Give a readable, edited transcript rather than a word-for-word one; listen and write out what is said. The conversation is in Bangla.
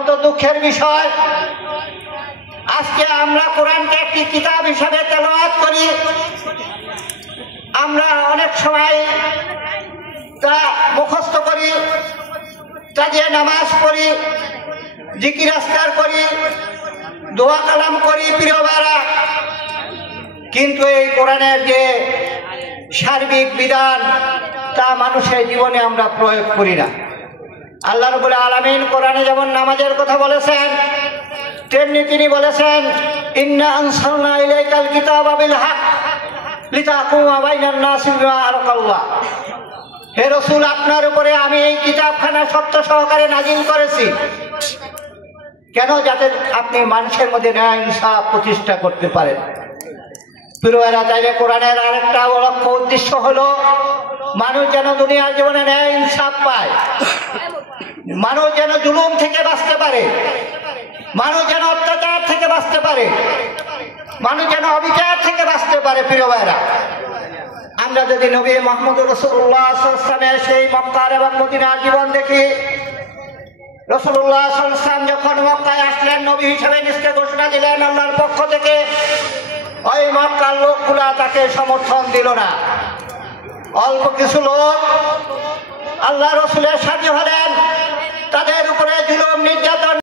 অত্যন্ত দুঃখের বিষয়। আজকে আমরা কোরআনকে একটি কিতাব হিসাবে তেলাওয়াত করি, আমরা অনেক সময় তা মুখস্থ করি, তা দিয়ে নামাজ পড়ি, জিকির আজকার করি, দোয়া কালাম করি প্রিয় ভাইরা। কিন্তু এই কোরআনের যে সার্বিক বিধান তা মানুষের জীবনে আমরা প্রয়োগ করি না। আল্লাহ রাব্বুল আলামিন কোরআনে যেমন নামাজের কথা বলেছেন, তেমনি তিনি বলেছেন ইন্না আনসালনা ইলাইকাল কিতাবা বিল হক লিতাকুমা বাইনান নাসি বিমা আরাকাল্লাহ। হে রাসূল, আপনার উপরে আমি এই কিতাবখানা সত্য সহকারে নাজিল করেছি। কেন? যাতে আপনি মানুষের মধ্যে ন্যায় ইনসাফ প্রতিষ্ঠা করতে পারেন। প্রিয়রা, তাইলে কোরআনের আরেকটা লক্ষ্য উদ্দেশ্য হলো মানুষ যেন দুনিয়ার জীবনে ন্যায় ইনসাফ পায়, মানুষ যেন জুলুম থেকে বাঁচতে পারে, মানুষ যেন অত্যাচার থেকে বাঁচতে পারে, মানুষ যেন অবিচার থেকে বাঁচতে পারে। প্রিয় ভাইরা, আমরা যদি নবী মুহাম্মদ রাসূলুল্লাহ সাল্লাল্লাহু আলাইহি ওয়াসাল্লামের সেই মক্কার এবং মদিনার জীবন দেখি, রাসূলুল্লাহ সাল্লাল্লাহু আলাইহি ওয়াসাল্লাম যখন মক্কায় আসলেন, নবী হিসেবে নিজকে ঘোষণা দিলেন আল্লাহর পক্ষ থেকে, ওই মক্কার লোকগুলা তাকে সমর্থন দিল না। অল্প কিছু লোক আল্লাহ রাসূলের সাথী হলেন, তাদের উপরে জুলুম নির্যাতন